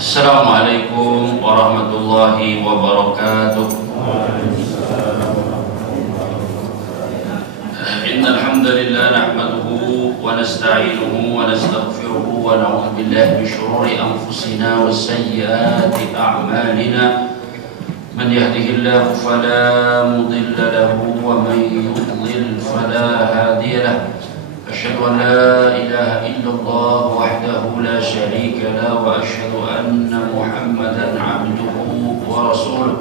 Assalamualaikum warahmatullahi wabarakatuh. Innal hamdalillah nahmaduhu wa nasta'inuhu wa nastaghfiruhu wa na'udzu billahi min shururi anfusina wa sayyiati a'malina. Man yahdihillahu fala mudilla lahu wa man yudlil fala hadiya lahu. أشهد أن لا إله إلا الله وحده لا شريك له وأشهد أن محمدا عبده ورسوله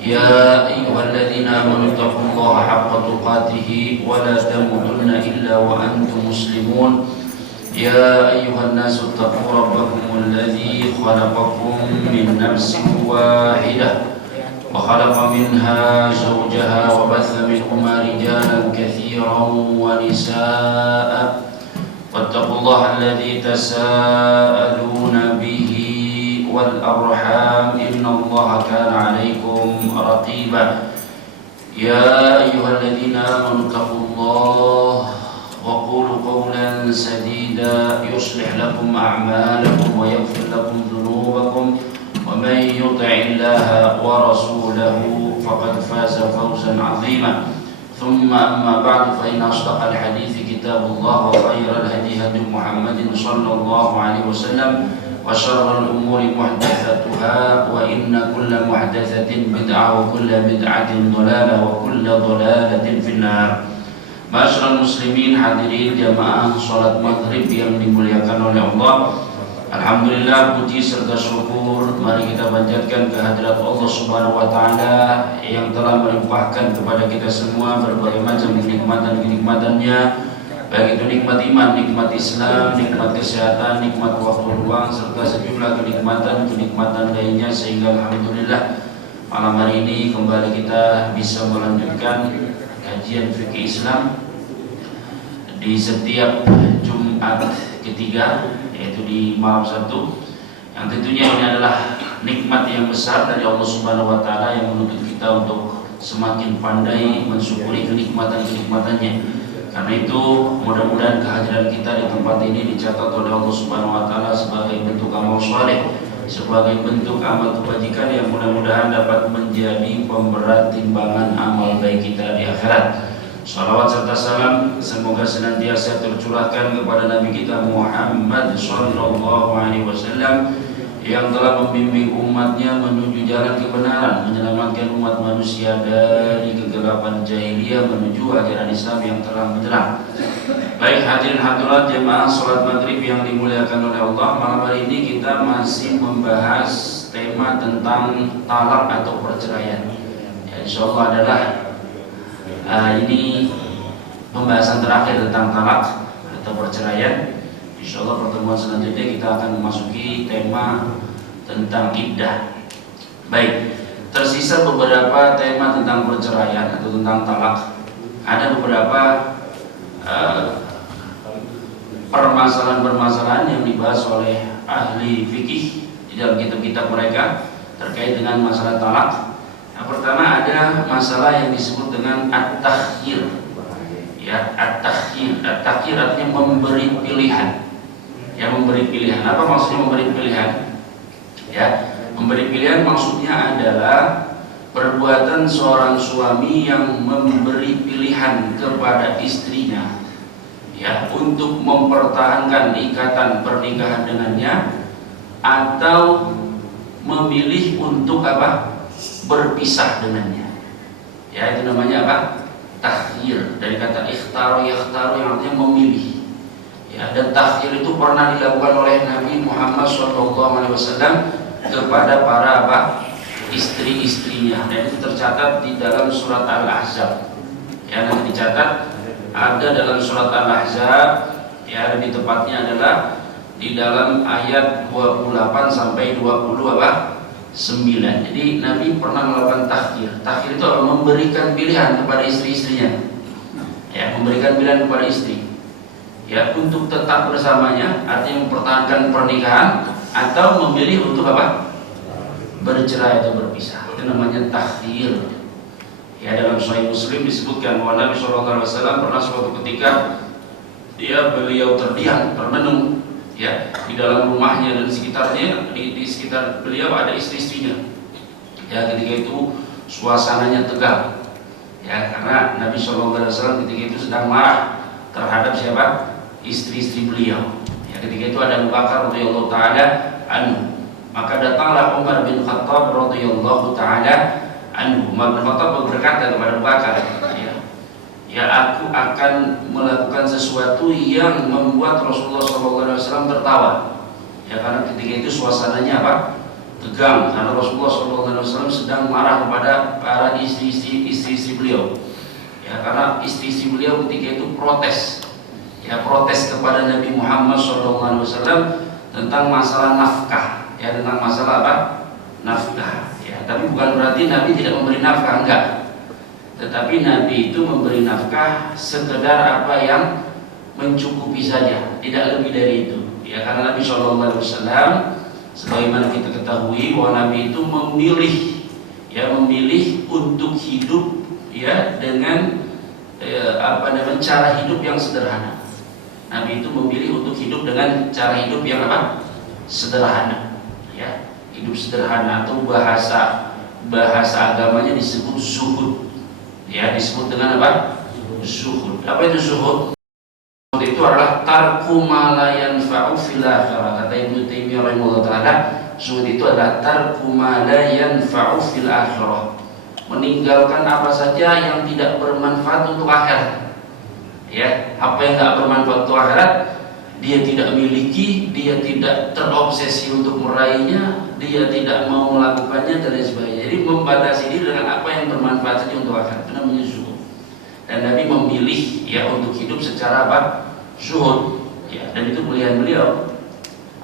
يا أيها الذين آمنوا اتقوا الله حق تقاته ولا تموتن إلا وأنتم مسلمون يا أيها الناس اتقوا ربكم الذي خلقكم من نفس واحدة وخلق منها زوجها وبث منهما رجالا كثيرا ونساء واتقوا الله الذي تساءلون به والأرحام إن الله كان عليكم رقيبا يا أيها الذين آمنوا اتقوا الله وقولوا قولا سديدا يصلح لكم أعمالكم ويغفر لكم ذنوبكم ومن يطع الله ورسوله فقد فاز فوزا عظيما ثم أما بعد فإن أصدق الحديث كتاب الله وخير الهدي هدي محمد صلى الله عليه وسلم وشر الأمور محدثاتها وإن كل محدثة بدعة وكل بدعة ضلالة وكل ضلالة في النار. Ma'asyiral muslimin, hadirin jamaah salat maghrib yang dimuliakan oleh Allah. Alhamdulillah, puji serta syukur mari kita panjatkan kehadirat Allah Subhanahu wa taala yang telah melimpahkan kepada kita semua berbagai macam kenikmatan-kenikmatannya, baik itu nikmat iman, nikmat Islam, nikmat kesehatan, nikmat waktu luang serta sejumlah kenikmatan lainnya, sehingga alhamdulillah malam hari ini kembali kita bisa melanjutkan kajian fikih Islam di setiap Jumat ketiga, yaitu di malam Sabtu, yang tentunya ini adalah nikmat yang besar dari Allah Subhanahu wa taala yang menuntut kita untuk semakin pandai mensyukuri kenikmatan-kenikmatannya. Karena itu mudah-mudahan kehadiran kita di tempat ini dicatat oleh Allah Subhanahu wa taala sebagai bentuk amal saleh, sebagai bentuk amal kebajikan yang mudah-mudahan dapat menjadi pemberat timbangan amal baik kita di akhirat. Salawat serta salam semoga senantiasa tercurahkan kepada Nabi kita Muhammad sallallahu alaihi wasallam yang telah membimbing umatnya menuju jalan kebenaran, menyelamatkan umat manusia dari kegelapan jahiliyah menuju ajaran Islam yang terang benderang. Baik hadirin hadirat jemaah salat maghrib yang dimuliakan oleh Allah, malam hari ini kita masih membahas tema tentang talak atau perceraian. Ya, insyaallah adalah ini pembahasan terakhir tentang talak atau perceraian. Insyaallah pertemuan selanjutnya kita akan memasuki tema tentang iddah. Baik, tersisa beberapa tema tentang perceraian atau tentang talak. Ada beberapa permasalahan-permasalahan yang dibahas oleh ahli fikih di dalam kitab-kitab mereka terkait dengan masalah talak. Yang pertama ada masalah yang disebut dengan at-takhyir. Ya, at-takhyir. At-takhyir artinya memberi pilihan. Ya, memberi pilihan. Apa maksudnya memberi pilihan? Ya, memberi pilihan maksudnya adalah perbuatan seorang suami yang memberi pilihan kepada istrinya, ya, untuk mempertahankan ikatan pernikahan dengannya atau memilih untuk apa? Berpisah dengannya. Ya, itu namanya apa? Takhyir, dari kata ikhtaru yakhtaru yang artinya memilih. Ya, dan takhyir itu pernah dilakukan oleh Nabi Muhammad SAW kepada para apa? Istri-istrinya, dan itu tercatat di dalam surat Al-Ahzab. Ya, nanti dicatat ada dalam surat Al-Ahzab, ya, di tepatnya adalah di dalam ayat 28 sampai 20 apa? 9. Jadi Nabi pernah melakukan takhir. Takhir itu adalah memberikan pilihan kepada istri-istrinya. Ya, memberikan pilihan kepada istri. Ya, untuk tetap bersamanya, artinya mempertahankan pernikahan atau memilih untuk apa? Bercerai atau berpisah. Itu namanya takhir. Ya, dalam Sahih Muslim disebutkan bahwa Nabi SAW pernah suatu ketika beliau terdiam, termenung ya, di dalam rumahnya dan sekitarnya, di sekitar beliau ada istri-istrinya. Ya, ketika itu suasananya tegang. Ya, karena Nabi SAW ketika itu sedang marah terhadap siapa? Istri-istri beliau. Ya, ketika itu ada Abu Bakar radhiyallahu taala anhu. Maka datanglah Umar bin Khattab radhiyallahu taala anhu. Umar bin Khattab berkata kepada Abu Bakar, ya aku akan melakukan sesuatu yang membuat Rasulullah SAW tertawa. Ya, karena ketika itu suasananya apa? Tegang, karena Rasulullah SAW sedang marah kepada para istri-istri beliau. Ya, karena istri-istri beliau ketika itu protes. Ya, protes kepada Nabi Muhammad SAW tentang masalah nafkah. Ya, tentang masalah apa? Nafkah. Ya, tapi bukan berarti Nabi tidak memberi nafkah, enggak. Tetapi Nabi itu memberi nafkah sekedar apa yang mencukupi saja, tidak lebih dari itu. Ya, karena Nabi SAW, sebagaimana kita ketahui bahwa Nabi itu memilih untuk hidup ya dengan cara hidup yang sederhana. Nabi itu memilih untuk hidup dengan cara hidup yang apa? Sederhana. Ya, hidup sederhana atau bahasa agamanya disebut zuhud. Ya, disebut dengan apa? Zuhud. Apa itu zuhud? Zuhud itu adalah tarku ma la yanfa'u fil akhirah. Kata Ibnu Taimiyah rahimahullah taala, zuhud itu adalah tarku ma la yanfa'u fil akhirah. Meninggalkan apa saja yang tidak bermanfaat untuk akhirat. Ya, apa yang tidak bermanfaat untuk akhirat dia tidak miliki, dia tidak terobsesi untuk meraihnya, dia tidak mau melakukannya dan lain sebagainya. Jadi membatasi diri dengan apa yang bermanfaat saja untuk akhirat, itu namanya zuhud. Dan Nabi memilih ya untuk hidup secara apa? Zuhud. Ya, dan itu pilihan beliau.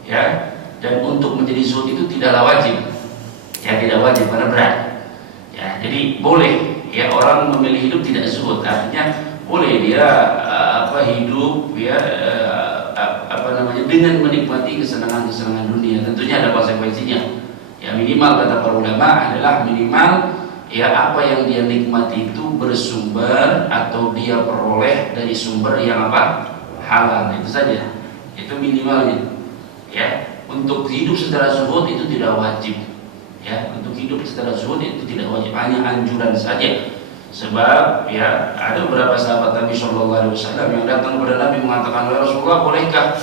Ya, dan untuk menjadi zuhud itu tidaklah wajib. Ya, tidak wajib karena berat. Ya, jadi boleh ya orang memilih hidup tidak zuhud, artinya boleh dia hidup ya dengan menikmati kesenangan-kesenangan dunia. Tentunya ada konsekuensinya. Ya, minimal kata para ulama adalah minimal ya apa yang dia nikmati itu bersumber atau dia peroleh dari sumber yang apa? Halal. Itu saja. Itu minimalnya. Ya, untuk hidup secara zuhud itu tidak wajib. Ya, untuk hidup secara zuhud itu tidak wajib, hanya anjuran saja. Sebab ya ada beberapa sahabat Nabi SAW yang datang kepada Nabi mengatakan, "Ya Rasulullah, bolehkah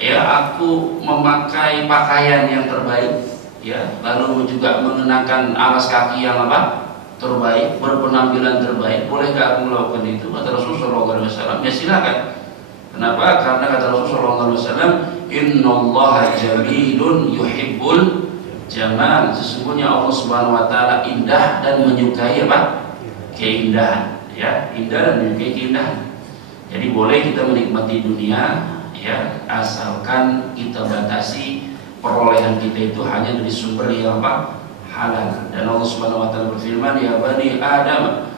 ya aku memakai pakaian yang terbaik, ya, lalu juga mengenakan alas kaki yang apa? Terbaik, berpenampilan terbaik, bolehkah aku melakukan itu?" Kata Rasulullah SAW, "Ya silakan." Kenapa? Karena kata Rasulullah SAW, "Innallaha jamilun yuhibbul jamal." Sesungguhnya Allah Subhanahu wa taala indah dan menyukai apa? Keindahan, ya, indah dan menyukai keindahan. Jadi boleh kita menikmati dunia, ya, asalkan kita batasi perolehan kita itu hanya dari sumber yang apa? Halal. Dan Allah Subhanahu wa taala berfirman, "Ya bani Adam,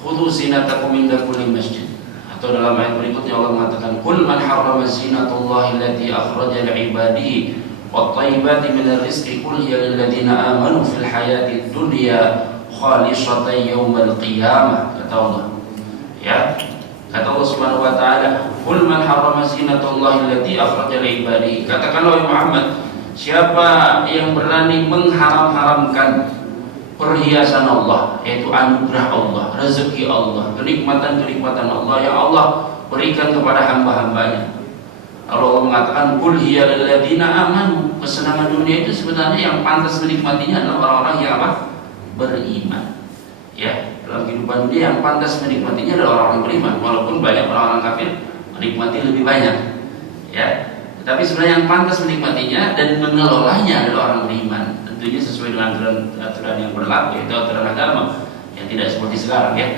khudhu zinatakum inda kulli masjid." Atau dalam ayat berikutnya Allah mengatakan, "Qul man harrama zinatallahi allati akhraja li'ibadihi wat-thayyibati minar rizqi qul hiya lil ladzina amanu fil hayatid dunya khalisatan yaumal qiyamah." Kata Allah, ya, kata Allah Subhanahu wa taala, "Qul man harrama zinatallahi allati akhraja li ibadihi." Katakanlah wahai Muhammad, siapa yang berani mengharam-haramkan perhiasan Allah, yaitu anugerah Allah, rezeki Allah, kenikmatan-kenikmatan Allah yang Allah berikan kepada hamba-hambanya. Allah mengatakan, "Qul hiya lil ladzina amanu." Kesenangan dunia itu sebenarnya yang pantas menikmatinya adalah orang-orang yang apa? Beriman. Ya, dalam kehidupan dunia yang pantas menikmatinya adalah orang-orang beriman, walaupun banyak orang-orang kafir menikmati lebih banyak. Ya, tetapi sebenarnya yang pantas menikmatinya dan mengelolanya adalah orang beriman. Tentunya sesuai dengan aturan yang berlaku, yaitu aturan agama yang tidak seperti sekarang, ya.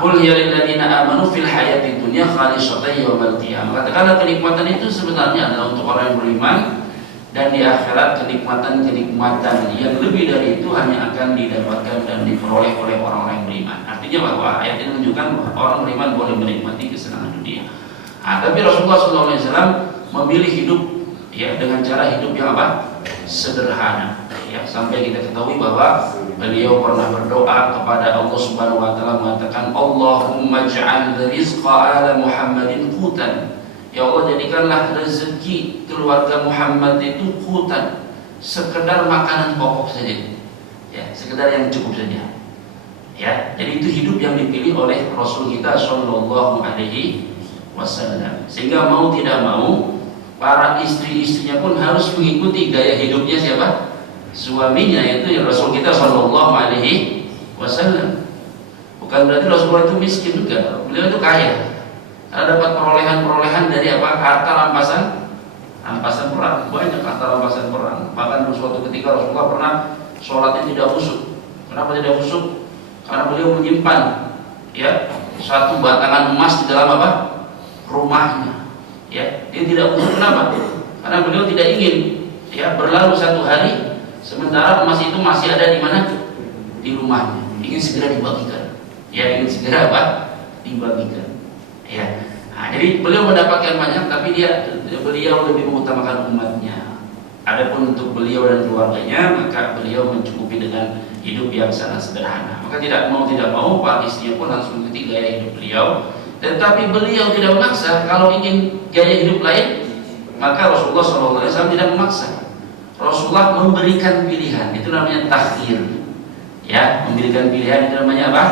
Qul ya lil ladzina amanu fil hayatid dunya khalisatan yaumal qiyamah. Katakanlah kenikmatan itu sebenarnya adalah untuk orang yang beriman, dan di akhirat kenikmatan yang lebih dari itu hanya akan didapatkan dan diperoleh oleh orang-orang yang beriman. Artinya bahwa ayat ini menunjukkan bahwa orang beriman boleh menikmati kesenangan dunia. Tapi Rasulullah SAW memilih hidup ya dengan cara hidup yang apa? Sederhana. Ya, sampai kita ketahui bahwa beliau pernah berdoa kepada Allah Subhanahu wa taala mengatakan, "Allahumma ij'al rizqa ala Muhammadin qutan." Ya Allah, jadikanlah rezeki keluarga Muhammad itu qutan, sekedar makanan pokok saja, ya, sekedar yang cukup saja. Ya, jadi itu hidup yang dipilih oleh Rasul kita Shallallahu Alaihi Wasallam. Sehingga mau tidak mau, para istri-istrinya pun harus mengikuti gaya hidupnya siapa? Suaminya, yaitu Rasul kita Shallallahu Alaihi Wasallam. Bukan berarti Rasulullah itu miskin, juga beliau itu kaya. Karena dapat perolehan dari apa? Harta rampasan perang, banyak harta rampasan perang. Bahkan suatu ketika Rasulullah pernah sholatnya tidak khusyuk. Kenapa tidak khusyuk? Karena beliau menyimpan, ya, satu batangan emas di dalam apa? Rumahnya. Ya, dia tidak khusyuk. Kenapa? Karena beliau tidak ingin, ya, berlalu satu hari sementara emas itu masih ada di mana? Di rumahnya. Ingin segera dibagikan. Ya, ingin segera apa? Dibagikan. Ya. Nah, jadi beliau mendapatkan banyak, tapi beliau lebih mengutamakan umatnya. Adapun untuk beliau dan keluarganya, maka beliau mencukupi dengan hidup yang sangat sederhana. Maka tidak mau para istrinya pun harus mengikuti gaya hidup beliau. Tetapi beliau tidak memaksa. Kalau ingin gaya hidup lain, maka Rasulullah SAW tidak memaksa. Rasulullah memberikan pilihan. Itu namanya takhir. Ya, memberikan pilihan itu namanya apa?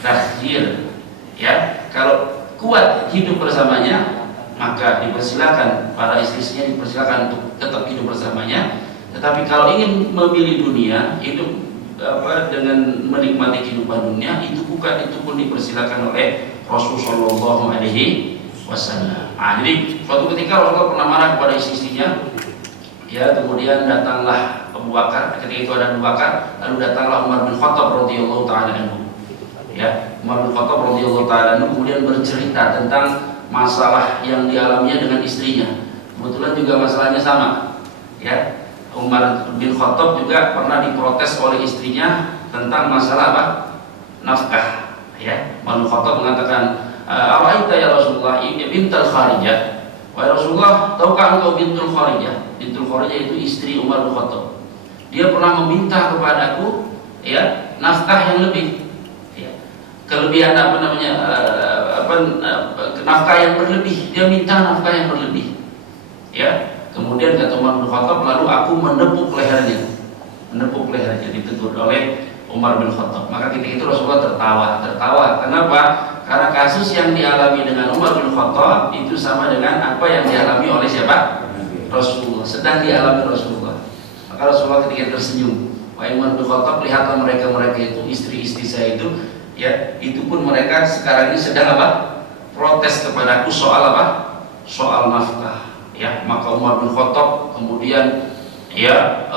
Takhir. Ya, kalau kuat hidup bersamanya, maka dipersilakan, para istrinya dipersilakan untuk tetap hidup bersamanya. Tetapi kalau ingin memilih dunia, hidup dengan menikmati kehidupan dunia, itu bukan, itu pun dipersilakan oleh Rasulullah Shallallahu Alaihi Wasallam. Nah, jadi suatu ketika Rasulullah pernah marah kepada istrinya, ya, kemudian datanglah Abu Bakar. Ketika itu ada Abu Bakar, lalu datanglah Umar bin Khattab radhiyallahu taala anhu. Ya, Umar bin Khattab radhiyallahu taala anhu kemudian bercerita tentang masalah yang dialaminya dengan istrinya. Kebetulan juga masalahnya sama. Ya, Umar bin Khattab juga pernah diprotes oleh istrinya tentang masalah apa? Nafkah. Ya, Umar bin Khattab mengatakan, "Araita ya Rasulullah bintul Kharijah." Wahai Rasulullah, tahukah engkau bintul Kharijah? Bintul Kharijah itu istri Umar bin Khattab. Dia pernah meminta kepadaku, ya, nafkah yang lebih. Kelebihan nafkah yang berlebih. Dia minta nafkah yang berlebih. Ya, kemudian kata Umar bin Khattab, lalu aku menepuk lehernya, ditegur oleh Umar bin Khattab. Maka ketika itu Rasulullah tertawa. Kenapa? Karena kasus yang dialami dengan Umar bin Khattab itu sama dengan apa yang dialami oleh siapa? Rasulullah. Sedang dialami Rasulullah. Maka Rasulullah ketika tersenyum, wahai Umar bin Khattab, lihatlah mereka itu, istri-istri saya itu, ya, itu pun mereka sekarang ini sedang apa? Protes kepadaku soal apa? Soal nafkah. Ya, maka Umar bin Khattab kemudian, ya,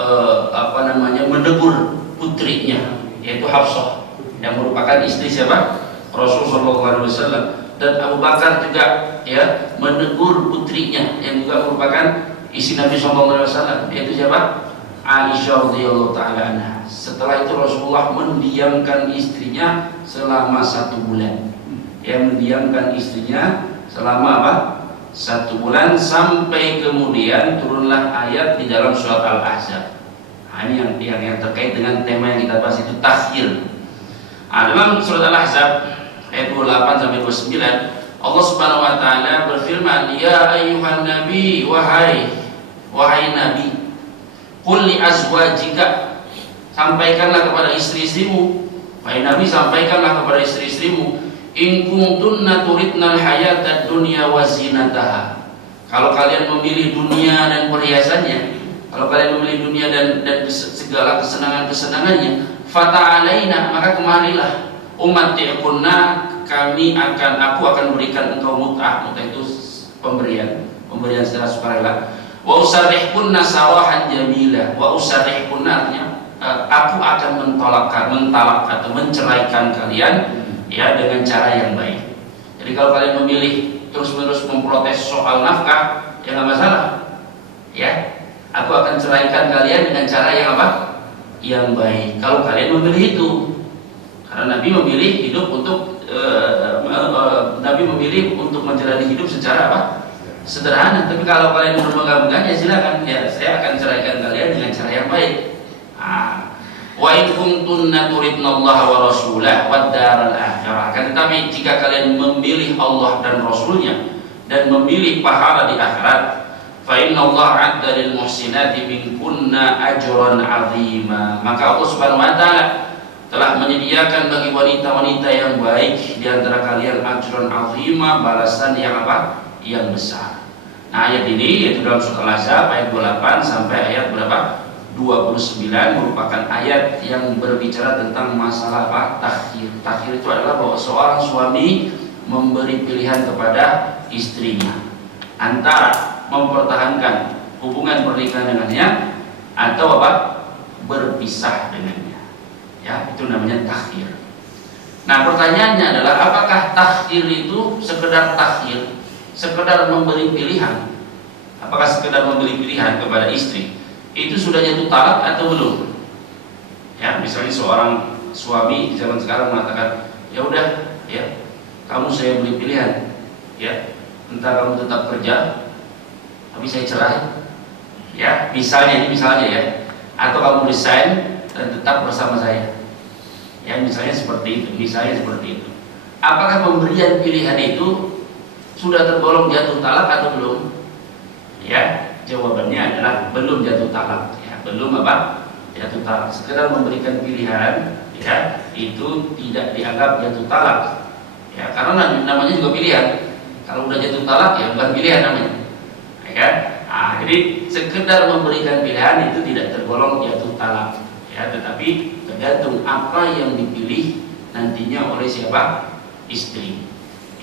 menegur putrinya, yaitu Hafsah, yang merupakan istri siapa? Rasulullah SAW. Dan Abu Bakar juga, ya, menegur putrinya yang juga merupakan istri Nabi SAW, yaitu siapa? Aisyah radhiyallahu taala anha. Setelah itu Rasulullah mendiamkan istrinya selama 1 bulan. Yang mendiamkan istrinya selama apa? 1 bulan, sampai kemudian turunlah ayat di dalam surat Al-Ahzab. Nah, ini yang terkait dengan tema yang kita bahas, itu takhir. Nah, dalam surat Al-Ahzab ayat 28 sampai 29, Allah Subhanahu wa taala berfirman, "Ya ayyuhan nabi, wahai nabi, qul li azwajika," sampaikanlah kepada istri-istrimu, wahai nabi, sampaikanlah kepada istri-istrimu, "in kuntunna turidnal hayatad dunya wa zinataha." Kalau kalian memilih dunia dan perhiasannya, kalau kalian memilih dunia dan segala kesenangan-kesenangannya, fata'alaina, maka kemarilah, umatti'kunna, aku akan berikan engkau mut'ah. Mut'ah itu pemberian secara sukarela. Wa usarrihkunna sarahan jamila. Wa usarrihkunna artinya aku akan mentalak atau menceraikan kalian, ya, dengan cara yang baik. Jadi kalau kalian memilih terus-menerus memprotes soal nafkah, ya nggak masalah. Ya, aku akan ceraikan kalian dengan cara yang apa? Yang baik. Kalau kalian memilih itu, karena Nabi memilih hidup untuk Nabi memilih untuk menjalani hidup secara apa? Sederhana. Tapi kalau kalian berpegang-pegang, ya silakan. Ya, saya akan ceraikan kalian dengan cara yang baik. Wa in kuntunna turidnallaha wa rasulahu wad daral akhirah. Tetapi jika kalian memilih Allah dan Rasulnya dan memilih pahala di akhirat, fa inna Allah 'adda lil muhsinati minkunna ajran 'azima. Maka Allah Subhanahu wa taala telah menyediakan bagi wanita-wanita yang baik di antara kalian ajran 'azima, balasan yang apa? Yang besar. Nah, ayat ini yaitu dalam surah Al-Ahzab ayat 28 sampai ayat berapa? 29 merupakan ayat yang berbicara tentang masalah apa? Takhir. Takhir itu adalah bahwa seorang suami memberi pilihan kepada istrinya antara mempertahankan hubungan pernikahan dengannya atau apa? Berpisah dengannya. Ya, itu namanya takhir. Nah, pertanyaannya adalah apakah takhir itu sekedar takhir, sekedar memberi pilihan? Apakah sekedar memberi pilihan kepada istri itu sudah jatuh talak atau belum? Ya, misalnya seorang suami di zaman sekarang mengatakan, ya udah, ya, kamu saya beri pilihan, ya, entah kamu tetap kerja, tapi saya cerai, ya, misalnya ya, atau kamu resign dan tetap bersama saya, ya, misalnya seperti itu. Apakah pemberian pilihan itu sudah tergolong jatuh talak atau belum? Ya, jawabannya adalah belum jatuh talak, ya, belum apa? Jatuh talak. Sekedar memberikan pilihan, ya, itu tidak dianggap jatuh talak, ya, karena namanya juga pilihan. Kalau udah jatuh talak ya bukan pilihan namanya, ya. Nah, jadi sekedar memberikan pilihan itu tidak tergolong jatuh talak, ya, tetapi tergantung apa yang dipilih nantinya oleh siapa? Istri.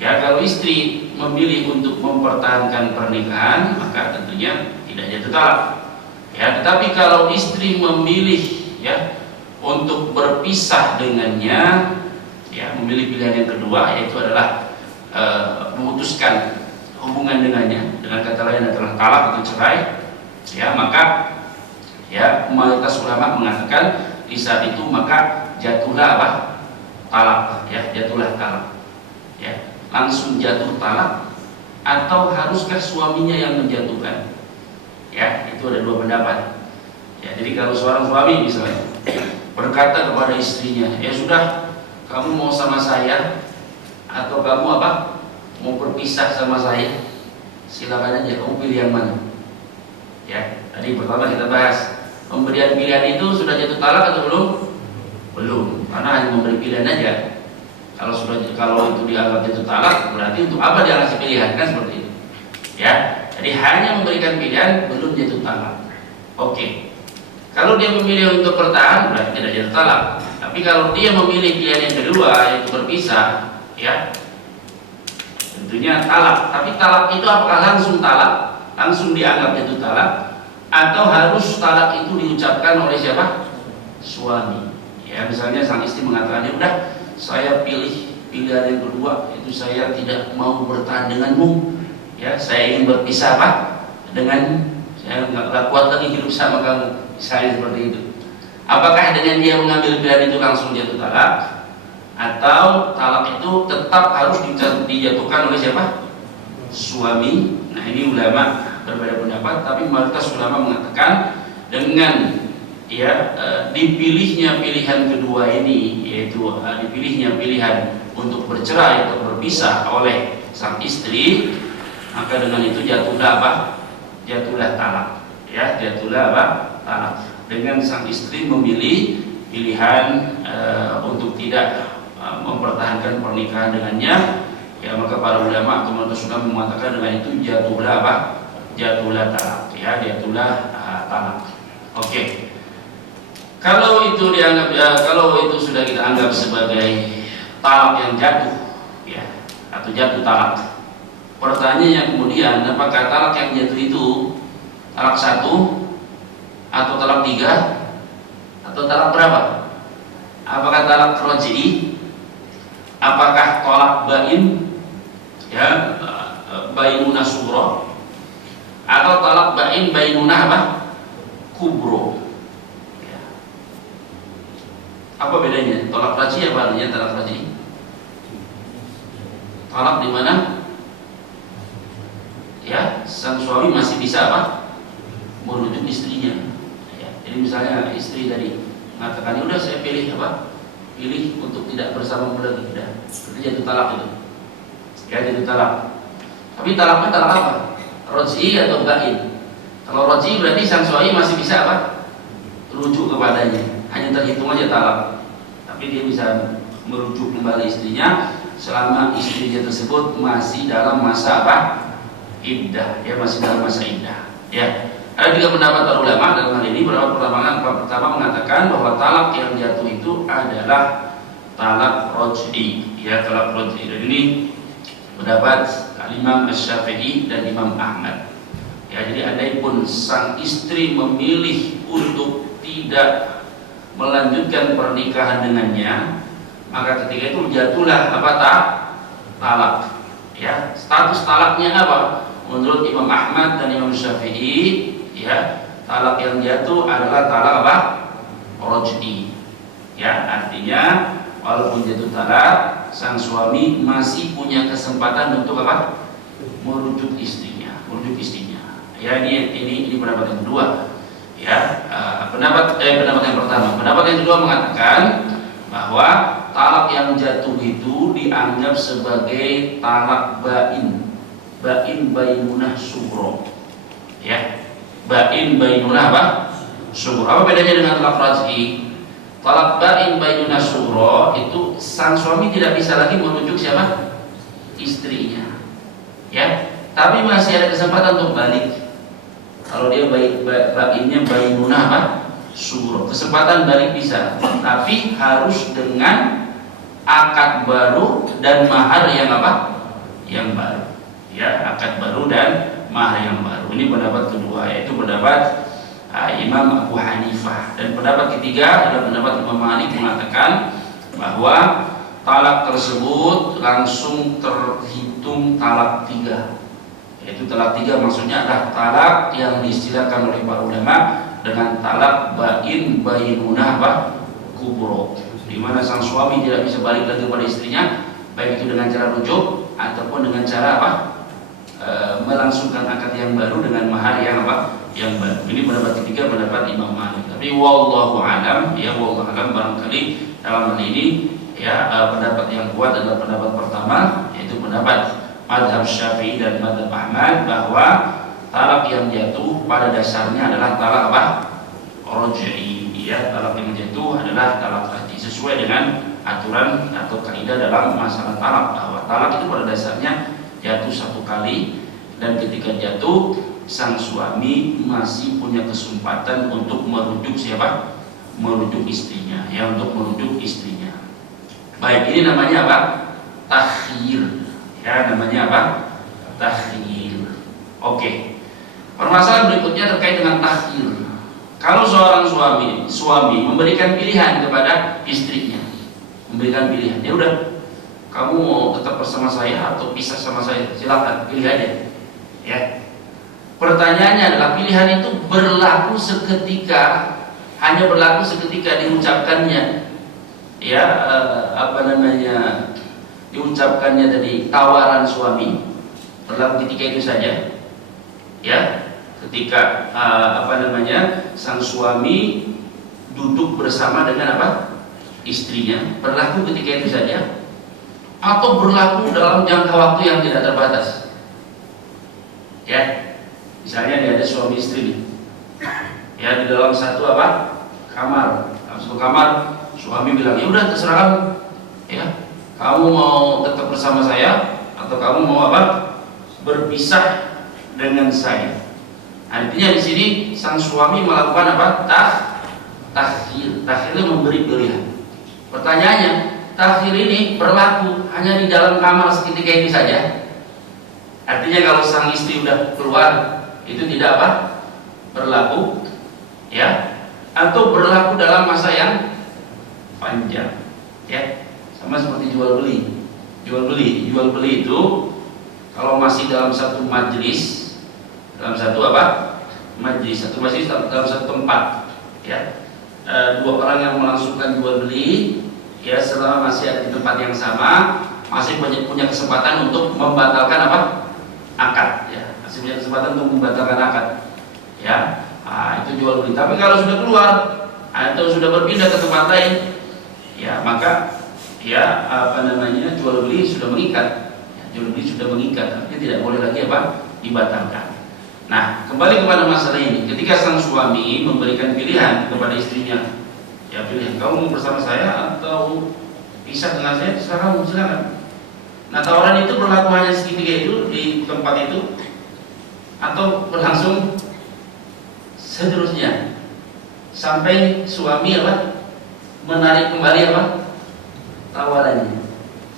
Ya, kalau istri memilih untuk mempertahankan pernikahan, maka tentunya tidak jatuh talak. Ya, tetapi kalau istri memilih, ya, untuk berpisah dengannya, ya, memilih pilihan yang kedua, yaitu adalah memutuskan hubungan dengannya, dengan kata lain adalah talak atau cerai, ya, maka, ya, mayoritas ulama mengatakan di saat itu maka jatuhlah apa? Talak, ya, jatuhlah talak, ya. Langsung jatuh talak atau haruskah suaminya yang menjatuhkan? Ya, itu ada dua pendapat. Ya, jadi kalau seorang suami misalnya berkata kepada istrinya, ya sudah, kamu mau sama saya atau kamu apa? Mau berpisah sama saya? Silakan aja, kamu pilih yang mana? Ya, tadi pertama kita bahas pemberian pilihan itu sudah jatuh talak atau belum? Belum, karena hanya memberi pilihan aja. Kalau itu dianggap jatuh talak, berarti untuk apa dia ngasih pilihan, kan seperti itu. Ya, jadi hanya memberikan pilihan belum jatuh talak. Oke. Kalau dia memilih untuk bertahan berarti tidak jatuh talak. Tapi kalau dia memilih pilihan yang kedua yaitu berpisah, ya, tentunya talak. Tapi talak itu apakah langsung talak, langsung dianggap jatuh talak, atau harus talak itu diucapkan oleh siapa? Suami. Ya, misalnya sang istri mengatakan, ya udah, saya pilih pilihan yang kedua, itu saya tidak mau bertahan denganmu, ya, saya ingin berpisah apa? Dengan, saya nggak kuat lagi hidup sama kamu, misalnya seperti itu. Apakah dengan dia mengambil pilihan itu langsung jatuh talak, atau talak itu tetap harus dijatuhkan oleh siapa? Suami. Nah, ini ulama berbeda pendapat, tapi mayoritas ulama mengatakan dengan, ya, dipilihnya pilihan kedua ini, yaitu dipilihnya pilihan untuk bercerai atau berpisah oleh sang istri, maka dengan itu jatuhlah apa? Jatuhlah talak, ya, jatuhlah apa? Talak. Dengan sang istri memilih pilihan untuk tidak mempertahankan pernikahan dengannya, ya, maka para ulama atau mayoritas ulama mengatakan dengan itu jatuhlah apa? Jatuhlah talak, ya, jatuhlah talak. Oke. Kalau itu dianggap, ya, kalau itu sudah kita anggap sebagai talak yang jatuh, ya, atau jatuh talak. Pertanyaannya kemudian, apakah talak yang jatuh itu talak 1 atau talak 3 atau talak berapa? Apakah talak raj'i? Apakah talak bain, ya, bainunah sughra, atau talak bain bainunah apa? Kubro? Apa bedanya? Talak raj'i apa artinya talak raj'i? Talak di mana? Ya, sang suami masih bisa apa? Merujuk istrinya. Ya, jadi misalnya istri tadi mengatakan, ya udah saya pilih apa? Pilih untuk tidak bersamamu lagi. Udah, itu jatuh talak itu. Ya, jatuh talak. Tapi talaknya talak apa? Raj'i atau ba'in? Kalau raj'i berarti sang suami masih bisa apa? Rujuk kepadanya, hanya terhitung aja talak. Tapi dia bisa merujuk kembali istrinya selama istrinya tersebut masih dalam masa apa? Iddah. Ya, masih dalam masa iddah. Ya. Ada tiga pendapat para ulama dalam hal ini. Pertama mengatakan bahwa talak yang jatuh itu adalah talak raj'i. Ya, talak raj'i. Dan ini pendapat Imam Asy-Syafi'i dan Imam Ahmad. Ya, jadi andaipun sang istri memilih untuk tidak melanjutkan pernikahan dengannya, maka ketika itu jatuhlah apa? Talak. Ya, status talaknya apa? Menurut Imam Ahmad dan Imam Syafi'i, ya, talak yang jatuh adalah talak apa? Raj'i. Ya, artinya walaupun jatuh talak, sang suami masih punya kesempatan untuk apa? Merujuk istrinya. Ya, ini pendapat yang kedua. Ya, pendapat yang pertama. Pendapat yang kedua mengatakan bahwa talak yang jatuh itu dianggap sebagai talak bain bainunah sughra. Ya, bain bainunah apa? Sughra. Apa bedanya dengan talak raj'i? Talak bain bainunah sughra itu sang suami tidak bisa lagi merujuk siapa? Istrinya. Ya, tapi masih ada kesempatan untuk balik. Kalau dia bainnya bainunah apa? Sughra. Kesempatan balik bisa, tapi harus dengan akad baru dan mahar yang apa? Yang baru. Ya, akad baru dan mahar yang baru. Ini pendapat kedua, yaitu pendapat Imam Abu Hanifah. Dan pendapat ketiga adalah pendapat Imam Malik mengatakan bahwa talak tersebut langsung terhitung talak tiga. Yaitu talak tiga maksudnya adalah talak yang diistilahkan oleh para ulama dengan talak bain bainunah apa? Kubro, di mana sang suami tidak bisa balik lagi kepada istrinya, baik itu dengan cara rujuk ataupun dengan cara apa? Melangsungkan akad yang baru dengan mahar yang apa? Yang baru. Ini pendapat ketiga, pendapat Imam Malik. Tapi wallahu alam, ya wallahu alam, barangkali dalam hal ini ya pendapat yang kuat adalah pendapat pertama, yaitu pendapat Madhab Syafi'i dan Madhab Ahmad, bahwa talak yang jatuh pada dasarnya adalah talak apa? Raj'i. Ya, talak yang jatuh adalah talak raj'i sesuai dengan aturan atau kaidah dalam masalah talak, bahwa talak itu pada dasarnya jatuh satu kali, dan ketika jatuh sang suami masih punya kesempatan untuk merujuk siapa? Merujuk istrinya, ya, untuk merujuk istrinya. Baik, ini namanya apa? Takhir. Ya, namanya apa? Takhir. Oke. Permasalahan berikutnya terkait dengan takhir. Kalau seorang suami memberikan pilihan kepada istrinya, memberikan pilihan, ya udah, kamu mau tetap bersama saya atau pisah sama saya, silakan pilih aja. Ya. Pertanyaannya adalah pilihan itu berlaku seketika, hanya berlaku seketika diucapkannya, ya, diucapkannya tadi tawaran suami, berlaku ketika itu saja. Ya, ketika sang suami duduk bersama dengan apa? Istrinya, berlaku ketika itu saja, atau berlaku dalam jangka waktu yang tidak terbatas. Ya, misalnya dia ada suami istri nih, ya, di dalam satu apa? Kamar. Dalam satu kamar, suami bilang, ya udah terserah kamu, ya, kamu mau tetap bersama saya atau kamu mau apa? Berpisah dengan saya. Artinya di sini sang suami melakukan apa? Takhir. Takhir itu memberi pilihan. Pertanyaannya, takhir ini berlaku hanya di dalam kamar seketika ini saja. Artinya kalau sang istri udah keluar itu tidak apa? Berlaku, ya, atau berlaku dalam masa yang panjang, ya. Sama seperti jual beli. Jual beli itu kalau masih dalam satu majelis, dalam satu apa? Majelis, dalam satu tempat, ya. Dua orang yang melangsungkan jual beli, ya, selama masih ada di tempat yang sama, masih punya kesempatan untuk membatalkan apa? Akad, ya. Masih punya kesempatan untuk membatalkan akad, ya. Itu jual beli. Tapi kalau sudah keluar atau sudah berpindah ke tempat lain, ya, maka ya jual beli sudah mengikat. jual beli sudah mengikat, artinya tidak boleh lagi apa? Dibatalkan. Nah, kembali kepada masalah ini. Ketika sang suami memberikan pilihan kepada istrinya, ya pilih, kamu mau bersama saya atau pisah dengan saya, terserah kamu, silakan. Nah, tawaran itu berlaku hanya seketika itu di tempat itu atau berlangsung seterusnya sampai suami apa? Menarik kembali apa? Tawarannya.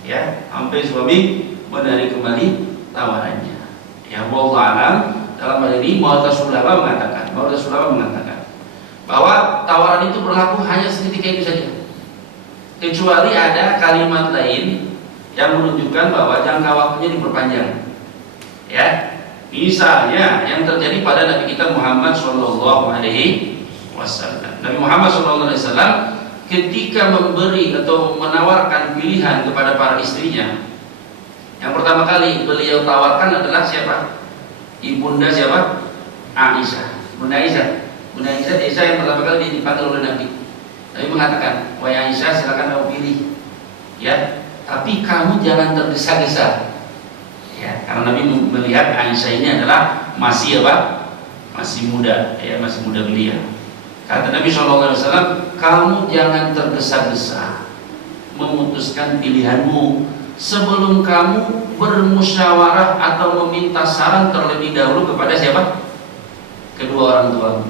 Ya, sampai suami menarik kembali tawarannya. Ya, wallahu a'lam. Dalam hal ini Mu'tazilah mengatakan bahwa tawaran itu berlaku hanya seketika itu saja, kecuali ada kalimat lain yang menunjukkan bahwa jangka waktunya diperpanjang. Ya, misalnya yang terjadi pada Nabi kita Muhammad Shallallahu Alaihi Wasallam. Nabi Muhammad Shallallahu Alaihi Wasallam ketika memberi atau menawarkan pilihan kepada para istrinya, yang pertama kali beliau tawarkan adalah siapa? Ibunda siapa? Aisyah. Bunda Aisyah. Bunda Aisyah yang pertama kali dipanggil oleh Nabi. Nabi mengatakan, wahai Aisyah, silakan kamu pilih. Ya, tapi kamu jangan tergesa-gesa. Ya, karena Nabi melihat Aisyah ini adalah masih apa? Masih muda, ya, masih muda belia. Kata Nabi SAW, kamu jangan tergesa-gesa memutuskan pilihanmu sebelum kamu bermusyawarah atau meminta saran terlebih dahulu kepada siapa? Kedua orang tuamu.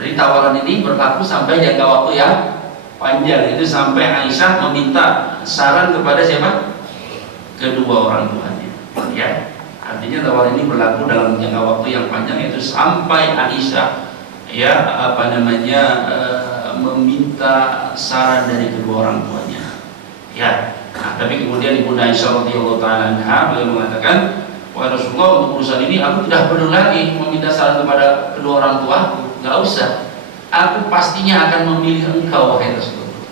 Jadi tawaran ini berlaku sampai jangka waktu yang panjang, itu sampai Aisyah meminta saran kepada siapa? Kedua orang tuanya. Ya, artinya tawaran ini berlaku dalam jangka waktu yang panjang, yaitu sampai Aisyah meminta saran dari kedua orang tuanya. Ya. Nah, tapi kemudian Ibu Aisyah radhiyallahu taala anha beliau mengatakan, wahai Rasulullah, untuk urusan ini aku tidak perlu lagi meminta saran kepada kedua orang tua, nggak usah. Aku pastinya akan memilih engkau, wahai Rasulullah.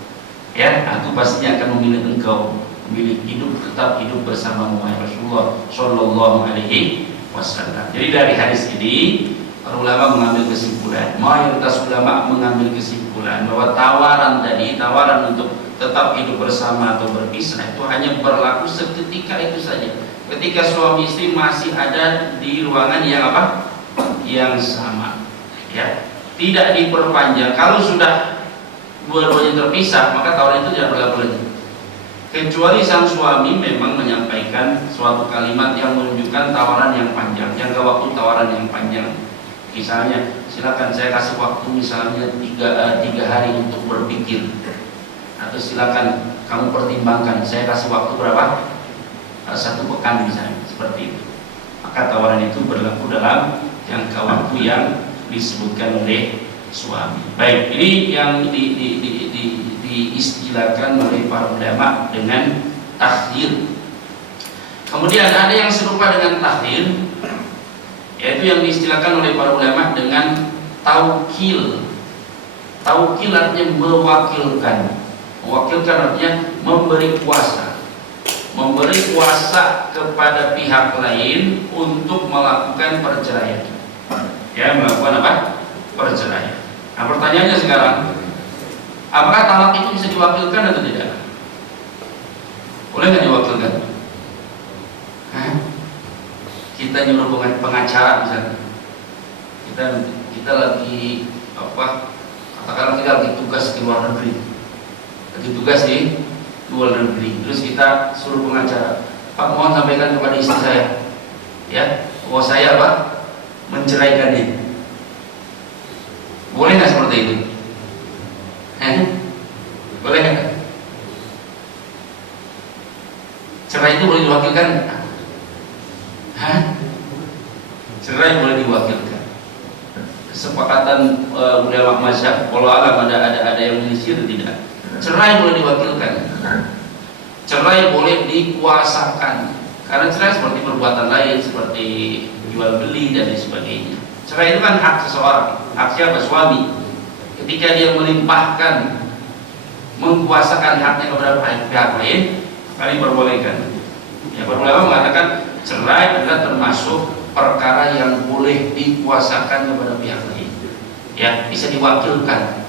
Ya, aku pastinya akan memilih engkau, memilih tetap hidup bersamamu, wahai Rasulullah Shallallahu Alaihi Wasallam. Jadi dari hadis ini para ulama mengambil kesimpulan, mayoritas ulama mengambil kesimpulan bahwa tawaran untuk tetap hidup bersama atau berpisah itu hanya berlaku seketika itu saja. Ketika suami istri masih ada di ruangan yang apa? Yang sama. Ya, tidak diperpanjang. Kalau sudah dua-duanya terpisah, maka tawaran itu tidak berlaku lagi. Kecuali sang suami memang menyampaikan suatu kalimat yang menunjukkan tawaran yang panjang, jangka waktu tawaran yang panjang. Misalnya, silakan saya kasih waktu misalnya 3 hari untuk berpikir, atau silakan kamu pertimbangkan, saya kasih waktu berapa? 1 pekan misalnya, seperti itu. Maka tawaran itu berlaku dalam jangka waktu yang disebutkan oleh suami. Baik, ini yang diistilahkan oleh para ulama dengan takhir. Kemudian ada yang serupa dengan takhir, yaitu yang diistilahkan oleh para ulama dengan taukil. Taukil artinya mewakilkan. Mewakilkan artinya memberi kuasa. Memberi kuasa kepada pihak lain untuk melakukan perceraian. Ya, melakukan apa? Perceraian. Nah, pertanyaannya sekarang, apakah talak itu bisa diwakilkan atau tidak? Boleh nggak diwakilkan? Hah? Kita nyuruh pengacara misalnya, kita lagi apa? Katakanlah kita lagi tugas di luar negeri, terus kita suruh pengacara, Pak, mohon sampaikan kepada istri saya, ya, bahwa saya apa? Menceraikannya. Boleh nggak seperti itu? Boleh nggak? Cerai itu boleh diwakilkan? Cerai boleh diwakilkan. Kesepakatan ulama mazhab, kalau alam ada yang menyisir tidak. Cerai boleh diwakilkan. Cerai boleh dikuasakan. Karena cerai seperti perbuatan lain, seperti jual beli dan sebagainya. Cerai itu kan hak seseorang, hak siapa? Suami. Ketika dia melimpahkan, mengkuasakan haknya kepada pihak lain, kali diperbolehkan. Ya, para ulama mengatakan cerai adalah termasuk perkara yang boleh dikuasakan kepada pihak lain. Ya, bisa diwakilkan.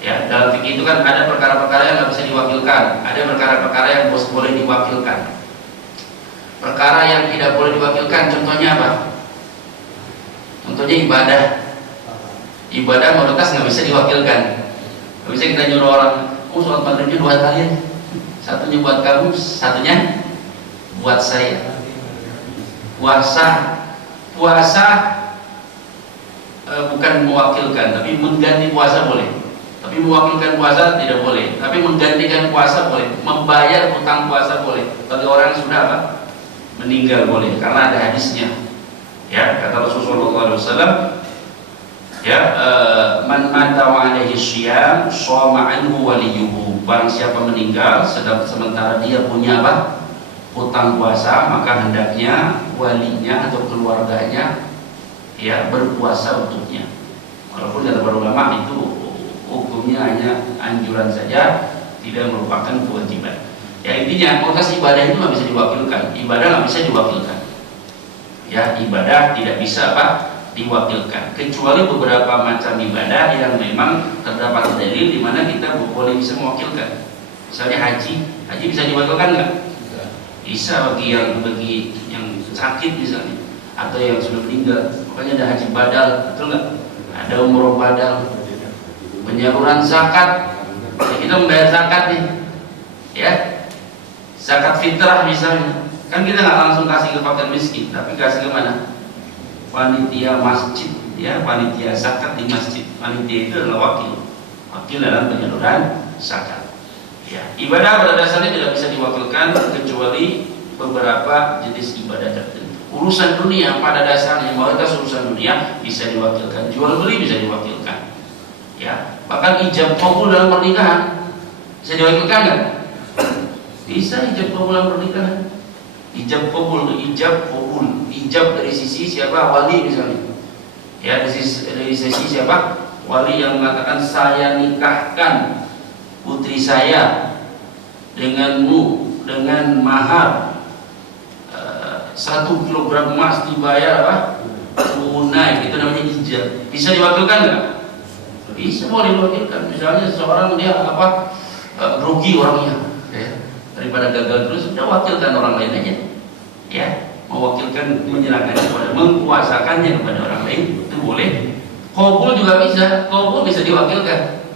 Ya, dalam fikih itu kan ada perkara-perkara yang nggak bisa diwakilkan, ada perkara-perkara yang boleh diwakilkan. Perkara yang tidak boleh diwakilkan, contohnya apa? Contohnya ibadah. Ibadah mayoritas nggak bisa diwakilkan. Nggak bisa kita nyuruh orang, sholat maghribnya 2 kali, satunya buat kamu, satunya buat saya. Puasa bukan mewakilkan, tapi mengganti puasa boleh. Tapi mewakilkan puasa tidak boleh. Tapi menggantikan puasa boleh. Membayar hutang puasa boleh. Bagi orang yang sudah apa? Meninggal boleh, karena ada hadisnya. Ya, kata Rasulullah SAW, ya, man mata wa alaihi syiyam shoma anhu waliyuhu. Barang siapa meninggal sementara dia punya apa? Hutang puasa, maka hendaknya walinya atau keluarganya ya berpuasa untuknya. Walaupun kata para ulama itu hukumnya hanya anjuran saja, tidak merupakan kewajiban. Ya intinya proses ibadah itu nggak bisa diwakilkan. Ibadah nggak bisa diwakilkan. Ya, ibadah tidak bisa apa? Diwakilkan. Kecuali beberapa macam ibadah yang memang terdapat dalil di mana kita boleh bisa mewakilkan. Misalnya haji bisa diwakilkan nggak? Bisa bagi yang sakit misalnya, atau yang sudah meninggal. Makanya ada haji badal, betul nggak? Ada umroh badal. Penyaluran zakat, ya kita membayar zakat nih, ya. Zakat fitrah misalnya, kan kita nggak langsung kasih ke fakir miskin, tapi kasih ke mana? Panitia masjid, ya, panitia zakat di masjid. Panitia itu adalah wakil dalam penyaluran zakat. Ya, ibadah pada dasarnya tidak bisa diwakilkan kecuali beberapa jenis ibadah tertentu. Urusan dunia pada dasarnya, mayoritas urusan dunia bisa diwakilkan. Jual beli bisa diwakilkan. Ya, bahkan ijab kabul dalam pernikahan bisa diwakilkan nggak? Bisa ijab kabul dalam pernikahan. Ijab kabul, ijab dari sisi siapa? Wali misalnya. Ya, dari sisi siapa? Wali yang mengatakan saya nikahkan putri saya denganmu dengan mahar 1 kilogram emas dibayar apa? Tunai. Itu namanya ijab. Bisa diwakilkan nggak? Bisa, boleh diwakilkan. Misalnya seseorang dia apa? Rugi orangnya, ya. Daripada gagal terus, sudah wakilkan orang lain aja, ya. Mewakilkan, menyerahkan kepada, mengkuasakannya kepada orang lain, itu boleh. Qabul juga bisa. Qabul bisa diwakilkan.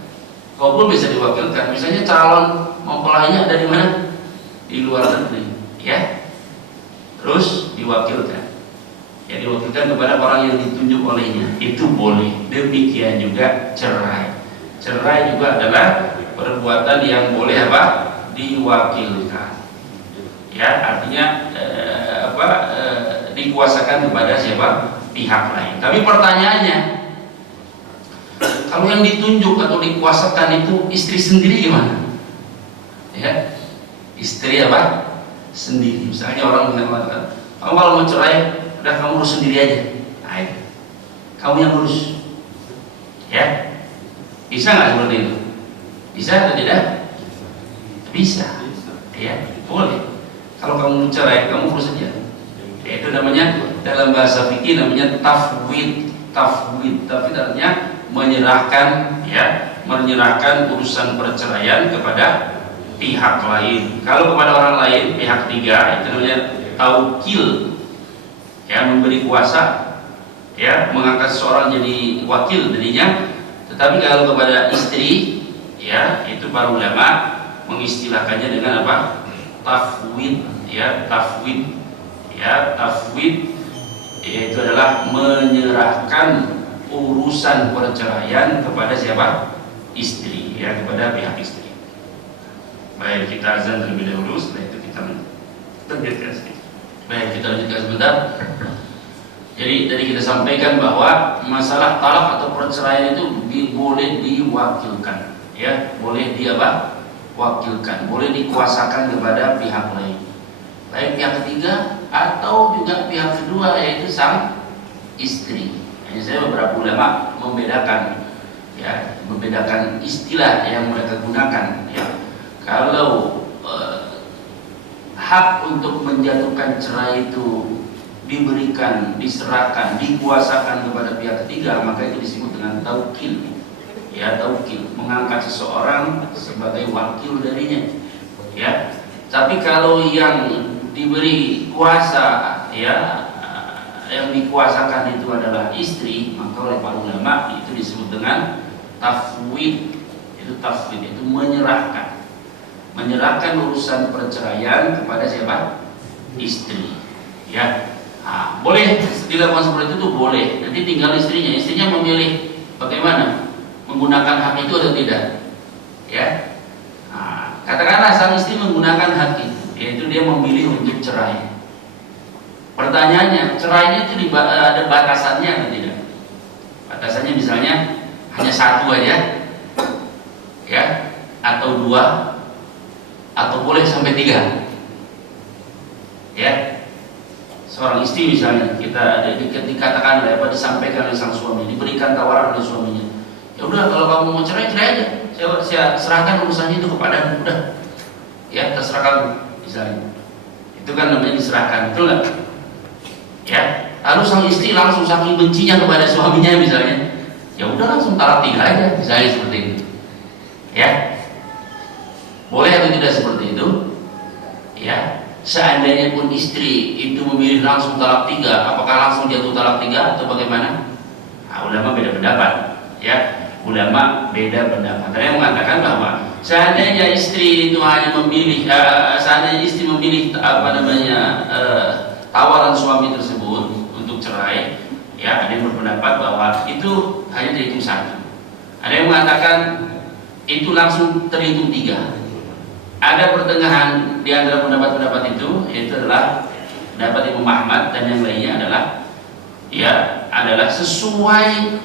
Qabul bisa diwakilkan. Misalnya calon mempelainya dari mana? Di luar negeri, ya. Terus diwakilkan. Ya, diwakilkan kepada orang yang ditunjuk olehnya, itu boleh. Demikian juga cerai. Cerai juga adalah perbuatan yang boleh apa? Diwakilkan. Ya, artinya dikuasakan kepada siapa? Pihak lain. Tapi pertanyaannya, kalau yang ditunjuk atau dikuasakan itu istri sendiri gimana? Ya, istri apa? Sendiri. Misalnya orang mengatakan, kamu kalau mau cerai, udah kamu urus sendiri aja. Ayo, kamu yang urus. Ya, bisa nggak seperti itu? Bisa atau tidak? Bisa. Ya, boleh. Kalau kamu cerai, kamu urus saja. Ya, itu namanya dalam bahasa fikih namanya tafwid. Tafwid artinya menyerahkan, ya, menyerahkan urusan perceraian kepada pihak lain. Kalau kepada orang lain, pihak ketiga, itu namanya taukil. Ya, memberi kuasa, ya, mengangkat seseorang jadi wakil dirinya. Tetapi kalau kepada istri, ya, itu para ulama mengistilahkannya dengan apa? Tafwid, ya, tafwid, ya, tafwid, yaitu adalah menyerahkan urusan perceraian kepada siapa? Istri, ya, kepada pihak istri. Baik, kita azan terlebih dahulu, setelah itu kita terbitkan sedikit. Baik, kita lanjutkan sebentar. Jadi tadi kita sampaikan bahwa masalah talak atau perceraian itu boleh diwakilkan, ya, boleh wakilkan, boleh dikuasakan kepada pihak lain, baik pihak ketiga atau juga pihak kedua, yaitu sang istri. Hanya saya beberapa ulama membedakan, ya, membedakan istilah yang mereka gunakan, ya. Kalau hak untuk menjatuhkan cerai itu diberikan, diserahkan, dikuasakan kepada pihak ketiga, maka itu disebut dengan taukil. Ya, taukil, mengangkat seseorang sebagai wakil darinya. Ya. Tapi kalau yang diberi kuasa, ya, yang dikuasakan itu adalah istri, maka oleh para ulama itu disebut dengan tafwid. Itu tafwid, itu menyerahkan urusan perceraian kepada siapa? Istri, ya. Nah, boleh dilakukan seperti itu tuh boleh. Nanti tinggal istrinya memilih bagaimana menggunakan hak itu atau tidak, ya. Nah, katakanlah sang istri menggunakan hak itu, yaitu dia memilih untuk cerai. Pertanyaannya, cerainya itu ada batasannya atau tidak? Batasannya misalnya hanya satu aja, ya, atau dua, atau boleh sampai tiga, ya. Seorang istri misalnya dikatakan disampaikan oleh sang suami, diberikan tawaran oleh suaminya, ya udah kalau kamu mau cerai aja, saya serahkan urusannya itu kepadamu, udah, ya, terserah kamu, misalnya. Itu kan namanya diserahkan, betul nggak? Ya, lalu sang istri langsung saking bencinya kepada suaminya misalnya, ya udah langsung talak 3 aja, misalnya seperti itu, ya. Boleh atau tidak seperti itu? Ya. Seandainya pun istri itu memilih langsung talak 3, apakah langsung jatuh talak 3 atau bagaimana? Nah, ulama beda pendapat, ya. Ulama beda pendapat. Ada yang mengatakan bahwa seandainya istri itu hanya memilih, seandainya istri memilih tawaran suami tersebut untuk cerai, ya, ada yang berpendapat bahwa itu hanya terhitung 1. Ada yang mengatakan itu langsung terhitung 3. Ada pertengahan di antara pendapat-pendapat itu, yaitu adalah pendapat Imam Ahmad dan yang lainnya adalah sesuai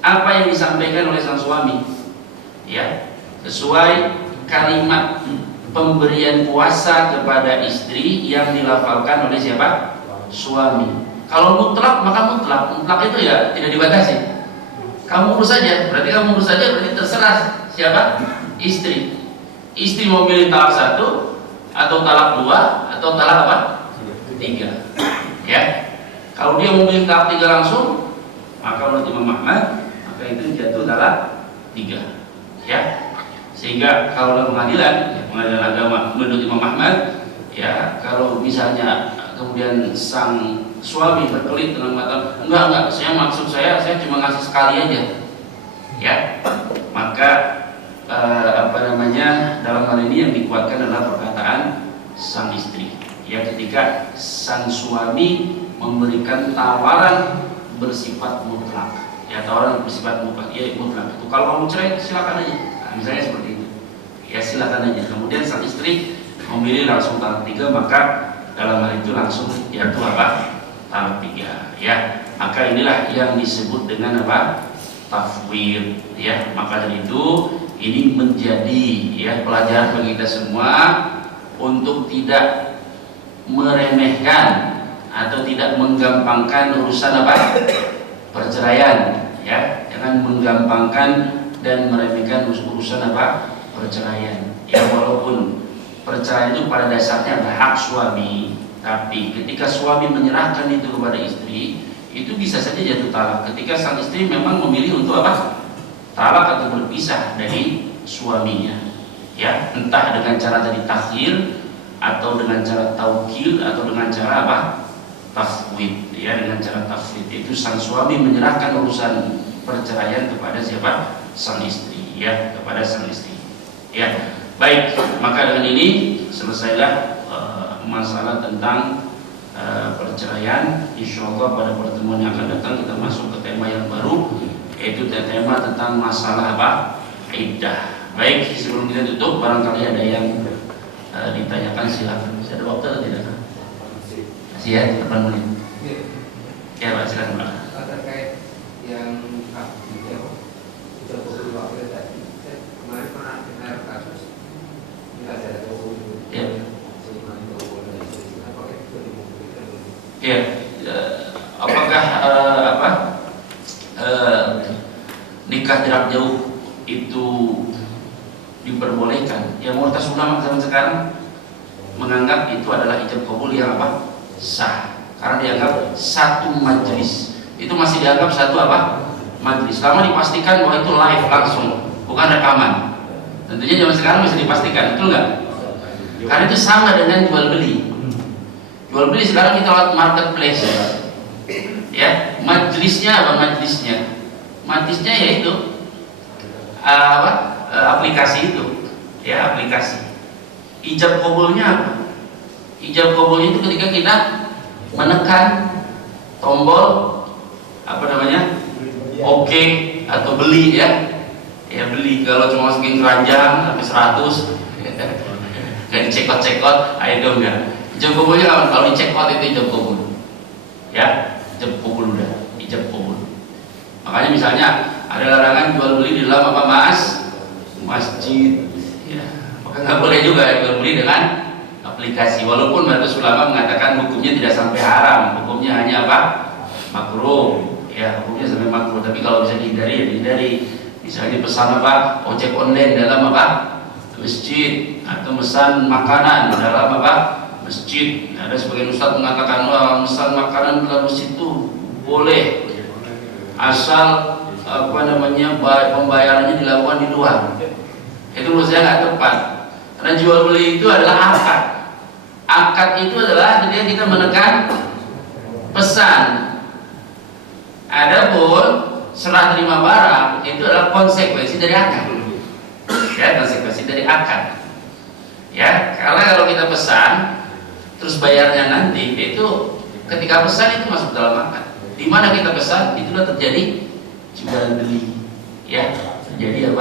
apa yang disampaikan oleh sang suami, ya, sesuai kalimat pemberian kuasa kepada istri yang dilafalkan oleh siapa? Suami. Kalau mutlak maka mutlak itu ya tidak dibatasi. Kamu urus saja, berarti terserah siapa? Istri. Istri mau pilih talak 1 atau talak 2 atau talak apa? 3, ya. Kalau dia mau pilih talak 3 langsung, maka menurut Imam Ahmad maka itu jatuh talak 3, ya. Sehingga kalau pengadilan agama menurut Imam Ahmad, ya, kalau misalnya kemudian sang suami berkelit dengan mengatakan enggak, saya cuma ngasih sekali aja, ya, maka dalam hal ini yang dikuatkan adalah perkataan sang istri, ya, ketika sang suami memberikan tawaran bersifat mutlak, ya, tawaran bersifat mutlak, ya, mutlak itu kalau kamu cerai silakan aja, nah, misalnya seperti itu, ya, silakan aja. Kemudian sang istri memilih langsung talak 3, maka dalam hal itu langsung jatuh apa? Talak 3, ya. Maka inilah yang disebut dengan apa? Tafwid, ya. Maka dari itu ini menjadi, ya, pelajaran bagi kita semua untuk tidak meremehkan atau tidak menggampangkan urusan apa? Perceraian, ya. Jangan menggampangkan dan meremehkan urusan apa? Perceraian. Ya, walaupun perceraian itu pada dasarnya adalah hak suami, tapi ketika suami menyerahkan itu kepada istri, itu bisa saja jatuh talak ketika sang istri memang memilih untuk apa? Talak atau berpisah dari suaminya, ya, entah dengan cara tadi takhir atau dengan cara taukil atau dengan cara apa? Tafwid, ya, dengan cara tafwid itu sang suami menyerahkan urusan perceraian kepada siapa? Sang istri, ya, kepada sang istri, ya. Baik, maka dengan ini selesailah masalah tentang perceraian. Insyaallah pada pertemuan yang akan datang kita masuk ke tema yang baru, yaitu tema tentang masalah apa? Iddah. Baik, sebelum kita tutup, barangkali ada yang ditanyakan, silakan. Masih ada waktu atau tidak? Masih, ya, 8 menit. Ya, Pak, silakan, Pak. Terkait yang kita beberapa waktu tadi, kemarin pernah dengar kasus ini ada ya. Ya, apakah nikah jarak jauh itu diperbolehkan? Ya, mayoritas ulama zaman sekarang menganggap itu adalah ijab qabul yang apa? Sah, karena dianggap satu majelis. Itu masih dianggap satu apa? Majelis. Selama dipastikan bahwa itu live langsung, bukan rekaman. Tentunya zaman sekarang bisa dipastikan, betul nggak? Karena itu sama dengan jual beli. Jual beli sekarang kita lewat marketplace. Ya, majelisnya apa majelisnya? Majelisnya yaitu aplikasi itu. Ya, aplikasi. Ijab kabulnya apa? Ijab kabulnya itu ketika kita menekan tombol oke atau beli ya. Ya beli. Kalau cuma masukin keranjang sampai 100 kayak dicekot-cekot, itu enggak. Ijab kabulnya kapan? Kalau dicekot itu ijab kabul. Ya, ijab kabul udah, ijab kabul. Makanya misalnya ada larangan jual beli di dalam masjid. Ya, maka nggak boleh juga jual beli dengan aplikasi. Walaupun Majelis Ulama mengatakan hukumnya tidak sampai haram, hukumnya hanya makruh. Ya, hukumnya sampai makruh. Tapi kalau bisa dihindari ya dihindari. Misalnya pesan ojek online dalam masjid, atau pesan makanan dalam masjid. Ada sebagian ustaz mengatakan pesan makanan dalam masjid itu boleh asal pembayarannya dilakukan di luar. Itu menurut saya nggak tepat, karena jual beli itu adalah akad. Akad itu adalah ketika kita menekan pesan. Adapun serah terima barang itu adalah konsekuensi dari akad. Ya, konsekuensi dari akad. Ya, karena kalau kita pesan terus bayarnya nanti, itu ketika pesan itu masuk dalam akad. Di mana kita pesan itulah terjadi jual beli. Ya, terjadi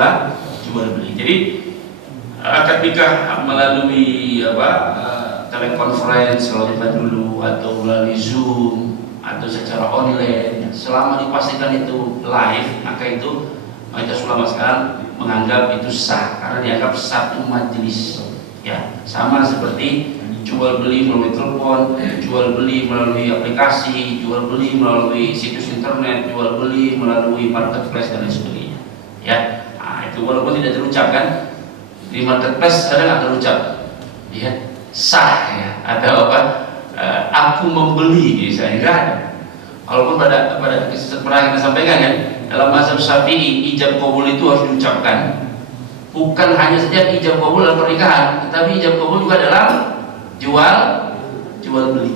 jual beli. Jadi akad nikah melalui telekonferensi kalau kita dulu, atau melalui Zoom, atau secara online, selama dipastikan itu live, maka itu Majelis Ulama sekarang menganggap itu sah, karena dianggap satu majelis. Ya, sama seperti jual beli melalui telepon, jual beli melalui aplikasi, jual beli melalui situs internet, jual beli melalui marketplace dan lain sebagainya. Ya, nah, itu walaupun tidak terucap kan, di marketplace ada nggak terucap? Ya, sah ya, atau aku membeli misalnya, enggak ada. Walaupun pada pernah kita sampaikan kan, dalam mazhab Syafi'i ijab qabul itu harus diucapkan. Bukan hanya saja ijab qabul dalam pernikahan, tetapi ijab qabul juga dalam jual beli.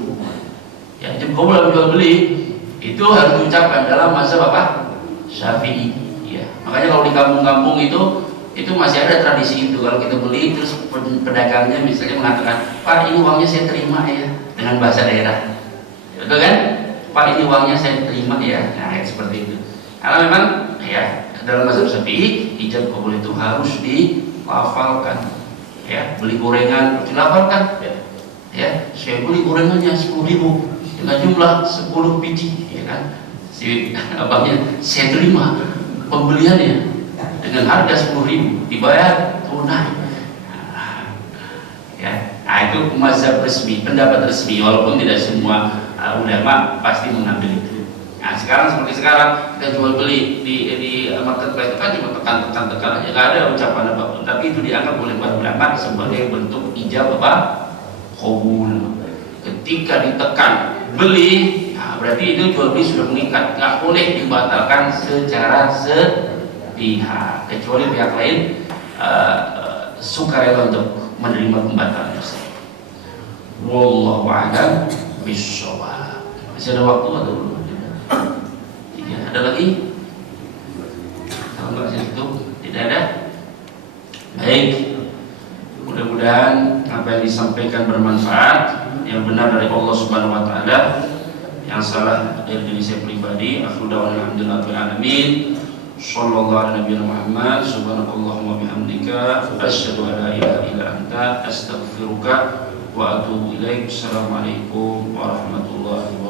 Ya, ijab qabul dalam jual beli itu harus diucapkan dalam mazhab Syafi'i. Ya, makanya kalau di kampung-kampung itu masih ada tradisi itu. Kalau kita beli terus pedagangnya misalnya mengatakan, "Pak, ini uangnya saya terima ya," dengan bahasa daerah. Betul kan? "Pak, ini uangnya saya terima ya." Nah, seperti itu. Karena memang ya dalam mazhab Syafi'i ijab qabul itu harus dilafalkan. Ya, beli gorengan harus dilafalkan. Ya, saya beli gorengannya 10.000 dengan jumlah 10 biji, ya kan? Si abangnya, "Saya terima pembeliannya dengan harga 10.000, dibayar tunai." Ya, nah itu mazhab resmi, pendapat resmi, walaupun tidak semua ulama pasti mengambil itu. Nah, sekarang seperti sekarang kita jual beli di marketplace itu kan cuma tekan aja, nggak ada ucapan apapun, tapi itu dianggap oleh para ulama sebagai bentuk ijab qabul. Ketika ditekan beli, nah berarti itu jual beli sudah mengikat, nggak boleh dibatalkan secara sepihak, kecuali pihak lain sukarela untuk menerima pembatalan tersebut. Wallahu a'lam bishawab. Masih ada waktu atau belum? Tidak ada lagi? Kalau nggak itu tidak ada. Baik. Mudah-mudahan apa yang disampaikan bermanfaat, yang benar dari Allah Subhanahu wa taala, yang salah dari diri saya pribadi. Akhirul da'wana alhamdulillahil alamin. Sallallahu ala nabiyina Muhammad. Subhanakallahumma bihamdika asyhadu an la ilaha illa anta astaghfiruka wa atubu ilaik. Assalamualaikum warahmatullahi wabarakatuh.